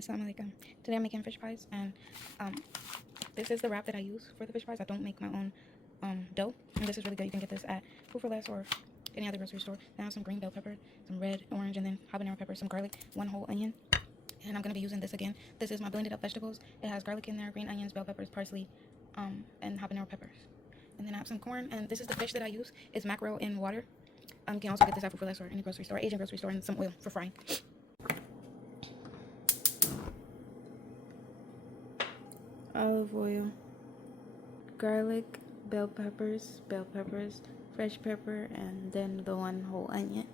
Assalamualaikum. Today I'm making fish pies, and this is the wrap that I use for the fish pies. I don't make my own dough, and this is really good. You can get this at Food for Less or any other grocery store. Then I have some green bell pepper, some red, orange, and then habanero pepper, some garlic, one whole onion, and I'm going to be using this again. This is my blended up vegetables. It has garlic in there, green onions, bell peppers, parsley, and habanero peppers. And then I have some corn, and this is the fish that I use. It's mackerel in water. You can also get this at Food for Less or any grocery store, Asian grocery store, and some oil for frying. Olive oil, garlic, bell peppers, fresh pepper, and then the one whole onion.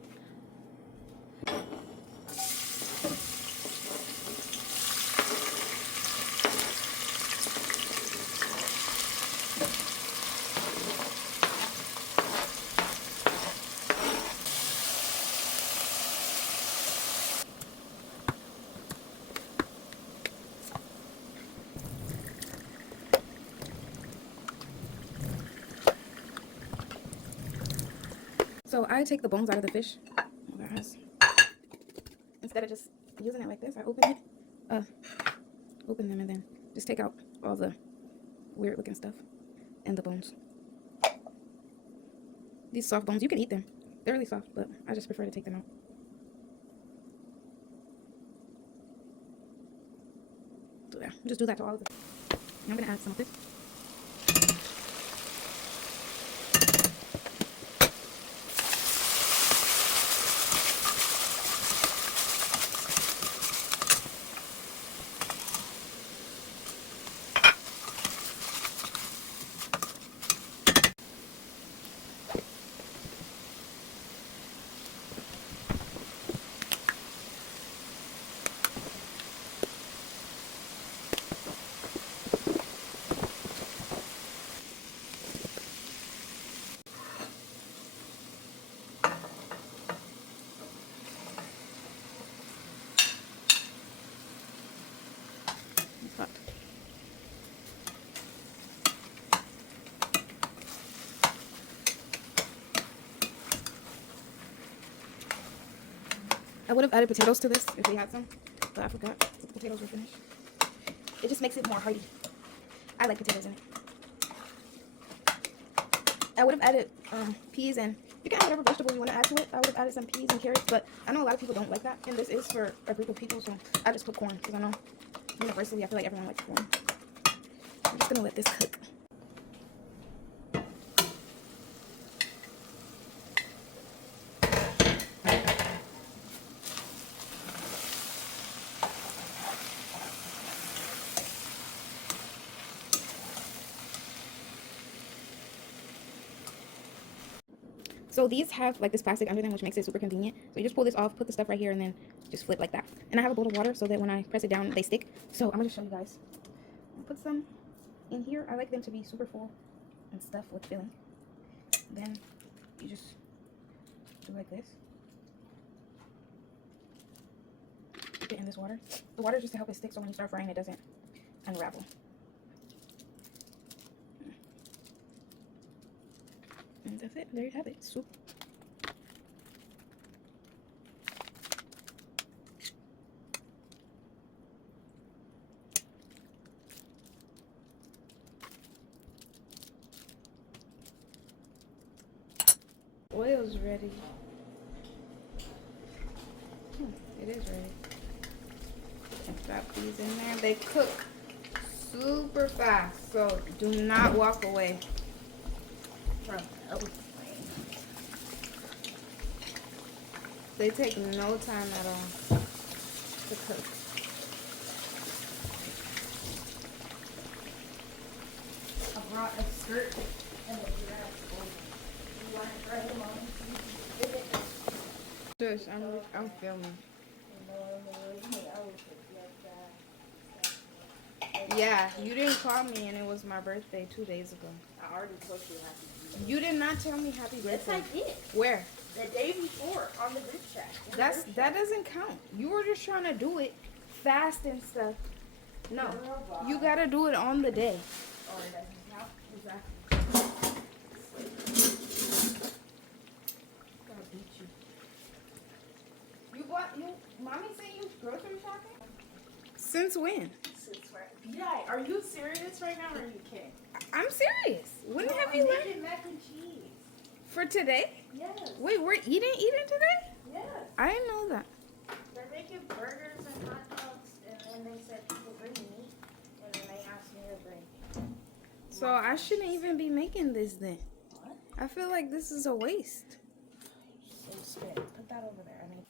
So I take the bones out of the fish. Instead of just using it like this, I open them and then just take out all the weird looking stuff and the bones. These soft bones, you can eat them. They're really soft, but I just prefer to take them out. So yeah, just do that to all of them. And I'm gonna add some of this. I would have added potatoes to this if we had some, but I forgot. The potatoes were finished. It just makes it more hearty. I like potatoes in it. I would have added peas, and you can add whatever vegetables you want to add to it. I would have added some peas and carrots, but I know a lot of people don't like that, and this is for a group of people, so I just put corn because I know universally I feel like everyone likes corn. I'm just gonna let this cook. So these have like this plastic under them, which makes it super convenient. So you just pull this off, put the stuff right here, and then just flip like that. And I have a bowl of water so that when I press it down, they stick. So I'm gonna show you guys. I'll put some in here. I like them to be super full and stuff with filling. Then you just do like this. Put it in this water. The water is just to help it stick, so when you start frying, it doesn't unravel. And that's it. There you have it. Soup. Oil's ready. It is ready. Drop these in there. They cook super fast, so do not walk away. They take no time at all to cook. I brought a skirt and a dress. You want to try them on? Shush, I'm filming. Yeah, you didn't call me and it was my birthday 2 days ago. I already told you happy birthday. You did not tell me happy birthday. Yes, I did. Where? The day before on the group chat. That doesn't count. You were just trying to do it fast and stuff. No, you gotta do it on the day. Oh, it doesn't count? Exactly. Gotta beat you. Mommy said you grocery shopping? Since when? Since where? Yeah, are you serious right now or are you kidding? I'm serious. When No, have I'm you learned? making mac and cheese. For today? Yes. Wait, we're eating today? Yes. I didn't know that. They're making burgers and hot dogs, and then they said people bring meat, and then they asked me to bring. So I shouldn't even be making this then. What? I feel like this is a waste. So spit. Put that over there. I mean.